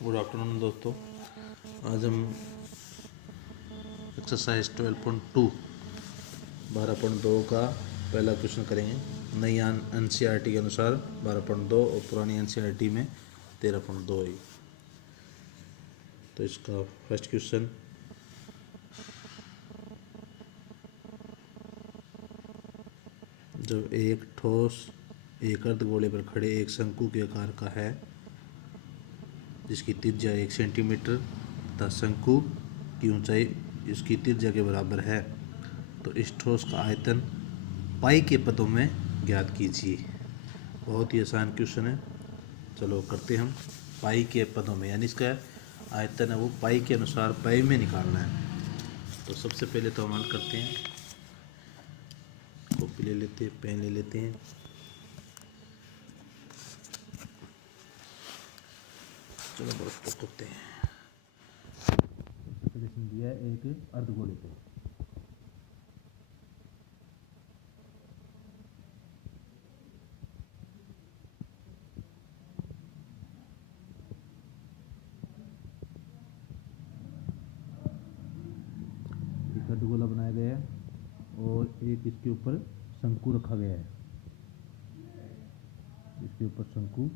Good afternoon दोस्तों। आज हम एक्सरसाइज 12.2 12.2 का पहला क्वेश्चन करेंगे। नई एनसीईआरटी के अनुसार 12.2 और पुरानी एनसीईआरटी में 13.2 है। तो इसका फर्स्ट क्वेश्चन, जब एक ठोस एक अर्धगोले पर खड़े एक शंकु के आकार का है जिसकी त्रिज्या 1 सेंटीमीटर तथा शंकु की ऊंचाई इसकी त्रिज्या के बराबर है, तो इस ठोस का आयतन पाई के पदों में ज्ञात कीजिए। बहुत ही आसान क्वेश्चन है, चलो करते हम। पाई के पदों में यानी इसका आयतन है वो पाई के अनुसार पाई में निकालना है। तो सबसे पहले तो हम हल करते हैं। कॉपी ले लेते हैं, पेन ले लेते हैं। चलो बस करते हैं। दिया है एक अर्धगोले को, एक अर्धगोला बनाया गया है और एक इसके ऊपर शंकु रखा गया है। इसके ऊपर शंकु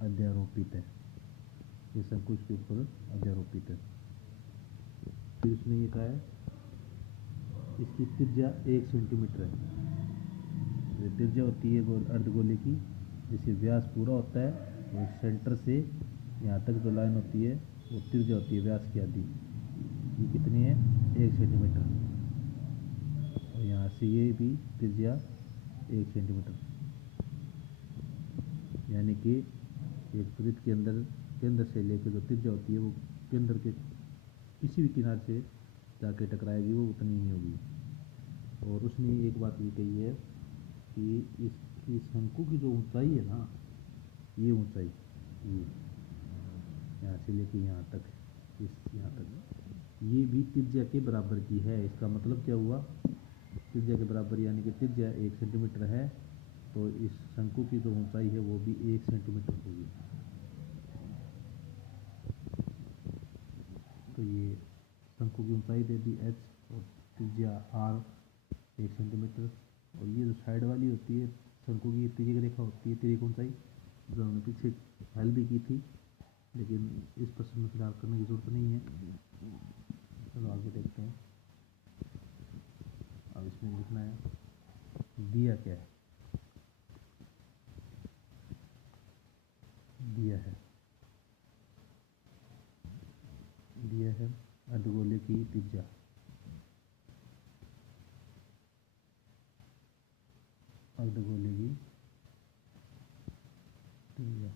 अध्यारोपित है, ये शंकु इसके ऊपर अध्यारोपित है। फिर उसने ये कहा है इसकी त्रिज्या 1 सेंटीमीटर है। ये त्रिज्या होती है अर्धगोले की, जिससे व्यास पूरा होता है और सेंटर से यहाँ तक जो लाइन होती है वो त्रिज्या होती है व्यास की आधी। ये कितनी है? 1 सेंटीमीटर। और यहाँ से ये भी त्रिज्या 1 सेंटीमीटर, यानी कि एक वृत्त के अंदर केंद्र से लेकर जो त्रिज्या होती है वो केंद्र के किसी भी किनारे से जाके टकराएगी, वो उतनी ही होगी। और उसने एक बात ये कही है कि इसकी शंकु की जो ऊंचाई है ना, ये ऊंचाई ये यहाँ से लेके यहाँ तक, इस यहाँ तक, ये भी त्रिज्या के बराबर की है। इसका मतलब क्या हुआ? त्रिज्या के बराबर यानी कि त्रिज्या 1 सेंटीमीटर है, तो इस शंकु की जो ऊंचाई है वो भी 1 सेंटीमीटर होगी। तो ये शंकु की ऊंचाई दे दी h और त्रिज्या r 1 सेंटीमीटर। और ये जो साइड वाली होती है शंकु की तिर्यक रेखा होती है, तिर्यक ऊंचाई, जो हमने पीछे हल भी की थी, लेकिन इस प्रश्न में फिलहाल करने की जरूरत नहीं है। चलो आगे देखते हैं। अब इसमें लिखना है दिया क्या है। दिया है अर्धगोले की त्रिज्या, अर्धगोले की त्रिज्या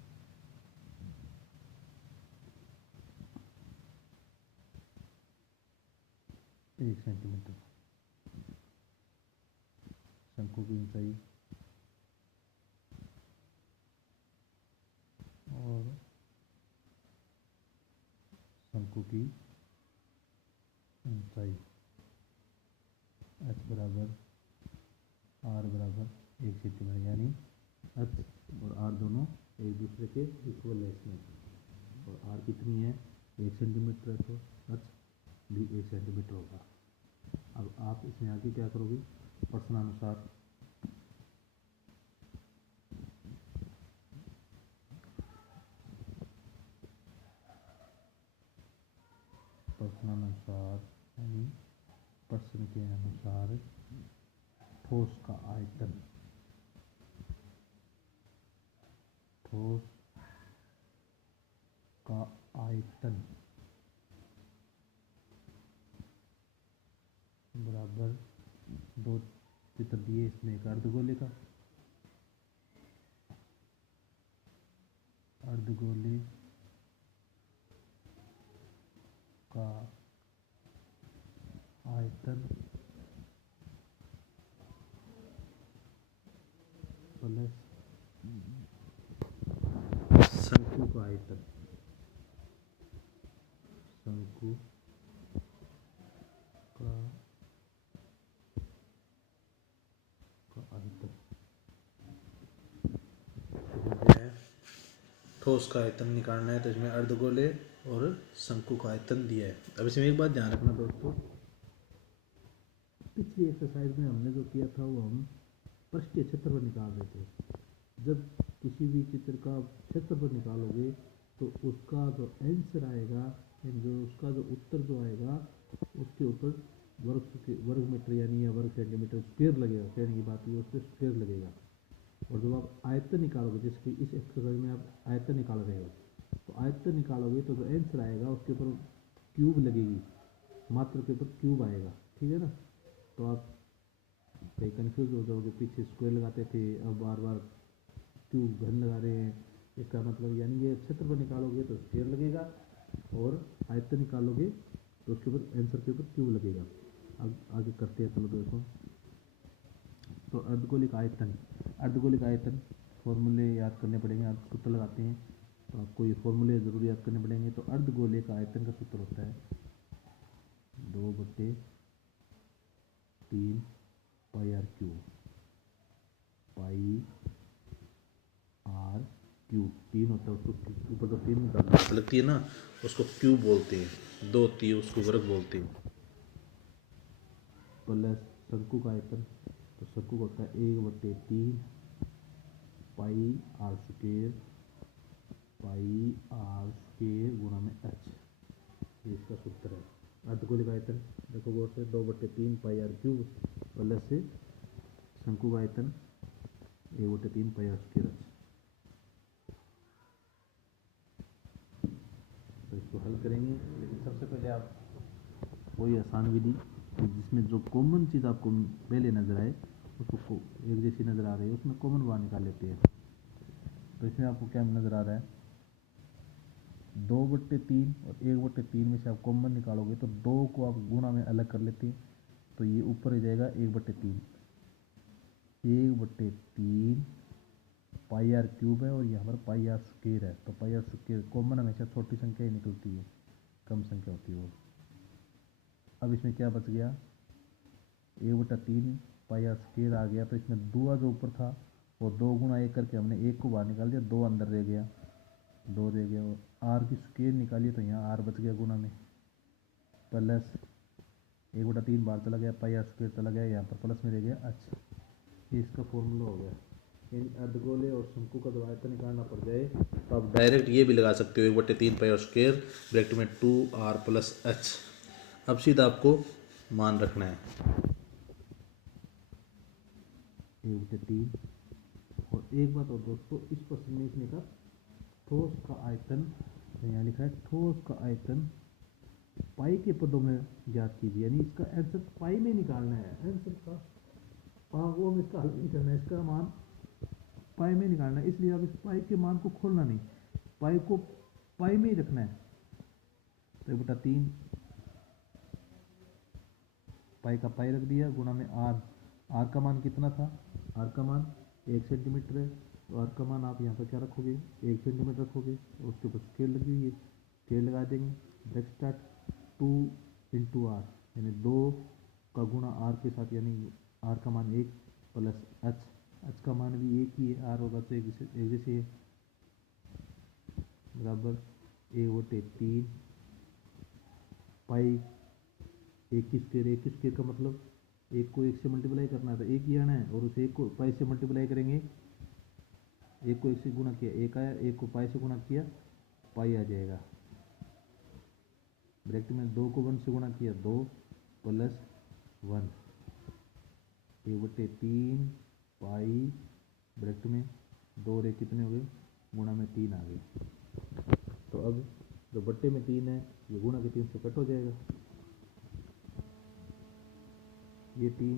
1 सेंटीमीटर, शंकु की ऊंचाई और शंकु की ऊंचाई h बराबर r बराबर 1 सेंटीमीटर, यानी h और r दोनों एक दूसरे के इक्वल है इसमें। और r कितनी है? 1 सेंटीमीटर है, तो h भी 1 सेंटीमीटर होगा। अब आप इसमें आगे क्या करोगे? प्रश्नानुसार यानी प्रश्न के अनुसार ठोस का आयतन, ठोस का आयतन बराबर, दो चित्र दिए इसमें, एक अर्धगोले का, अर्धगोले का आयतन प्लस शंकु का आयतन, शंकु का आयतन है ठोस का आयतन निकालना है तो इसमें अर्धगोले और शंकु का आयतन दिया है। अब इसमें एक बात ध्यान रखना दोस्तों, पिछली एक्सरसाइज में हमने जो किया था वो हम पृष्ठीय क्षेत्रफल निकाल रहे थे। जब किसी भी चित्र का क्षेत्रफल निकालोगे तो उसका जो आंसर आएगा, जो उसका जो उत्तर जो आएगा उसके ऊपर वर्ग मीटर यानी या वर्ग सेंटीमीटर स्क्वायर लगेगा। कहने की बात ये उस पर स्क्वायर लगेगा। और जब आप आयतन निकालोगे, जैसे कि इस एक्सरसाइज में आप आयतन निकाल रहे हो, तो आयतन निकालोगे तो जो आंसर आएगा उसके ऊपर क्यूब लगेगी, मात्र के ऊपर क्यूब आएगा। ठीक है ना। तो आप कहीं कंफ्यूज हो जाओगे, पीछे स्क्वायर लगाते थे अब बार बार क्यूब घन लगा रहे हैं। इसका मतलब यानी ये क्षेत्रफल निकालोगे तो स्क्वायर लगेगा और आयतन निकालोगे तो उसके ऊपर आंसर के ऊपर क्यूब लगेगा। अब आगे करते हैं, चलो देखो। तो अर्धगोलिक आयतन, अर्धगोलिक आयतन फॉर्मूले याद करने पड़ेंगे। आप सूत्र लगाते हैं तो आपको ये फॉर्मूले ज़रूर याद करने पड़ेंगे। तो अर्धगोले का आयतन का सूत्र होता है 2/3 pi r cube. Pi r cube 3 होता है, उसको ऊपर तो 3 लगती है ना, उसको क्यूब बोलते हैं। 2 होती है उसको वर्ग बोलते हैं। प्लस शंकु का आयतन, तो शंकु का होता है 1/3 पाई आर स्क्वायर गुणा में एच। ये इसका सूत्र है। अर्धगोलिक आयतन देखो गौर से 2/3 पाई आर क्यूब प्लस से शंकु का आयतन 1/3 पाई आर स्क्वायर एच। तो इसको हल करेंगे, लेकिन सबसे पहले आप कोई आसान विधि जिसमें जो कॉमन चीज़ आपको पहले नज़र आए, उसको एक जैसी नज़र आ रही है, उसमें कॉमन बाहर निकाल लेते हैं। तो इसमें आपको क्या नज़र आ रहा है, 2/3 और 1/3 में से आप कॉमन निकालोगे तो 2 को आप गुणा में अलग कर लेते हैं, तो ये ऊपर ही जाएगा 1/3। 1/3 पाई आर क्यूब है और यहाँ पर पाई आर स्क्वायर है। तो पाई आर स्क्वायर कॉमन हमेशा छोटी संख्या ही निकलती है, कम संख्या होती है वो। अब इसमें क्या बच गया, 1/3 पाई आर स्क्वायर आ गया। तो इसमें 2 जो ऊपर था वो 2 गुणा 1 करके हमने 1 को बाहर निकाल दिया, 2 अंदर रह गया, 2 रह गया। और आर की स्क्वायर निकालिए तो यहाँ आर बच गया गुणा में, प्लस 1/3 बाहर चला गया, पाई आर स्क्वायर चला गया, यहाँ पर प्लस में रह गया। अच्छा, ये इसका फॉर्मूला हो गया। इन अर्धगोले और शंकु का जब आयतन निकालना पड़ जाए तो आप डायरेक्ट ये भी लगा सकते हो, 1/3 पाई आर स्क्वायर ब्रैकेट में 2r + h। अब सीधा आपको मान रखना है 1/3। और एक बात और दोस्तों, इस प्रश्न में इसने कहा ठोस का आयतन, यहाँ लिखा है ठोस का आयतन पाई के पदों में ज्ञात कीजिए, यानी इसका आंसर पाई में निकालना है। आंसर का वो में इसका हल नहीं करना है, इसका मान पाई में निकालना है। इसलिए आप इस पाई के मान को खोलना नहीं, पाई को पाई में ही रखना है। तो 1/3 पाई का पाई रख दिया गुणा में आर। आर का मान कितना था, आर का मान 1 सेंटीमीटर है। तो आर का मान आप यहाँ पर क्या रखोगे, 1 सेंटीमीटर रखोगे और उसके ऊपर स्केल लगी हुई है, स्केल लगा देंगे। ब्रैकेट स्टार्ट 2 × आर, यानी 2 का गुणा आर के साथ, यानी आर का मान 1 प्लस एच। एच का मान भी 1 ही है, आर होगा तो एक जैसे है, बराबर 1/3 पाई 1 की स्क्वायर। 1 की स्क्वायर का मतलब 1 को 1 से मल्टीप्लाई करना है तो 1 ही आना है, और उस 1 को पाई से मल्टीप्लाई करेंगे। 1 को 1 से गुणा किया 1 आया, 1 को पाई से गुणा किया पाई आ जाएगा। ब्रैकेट में 2 को 1 से गुणा किया 2 प्लस 1, 1/3 पाई ब्रैकेट में 2 रे कितने हो गए, गुणा में 3 आ गए। तो अब जो बट्टे में 3 है ये गुणा के 3 से कट हो जाएगा। ये 3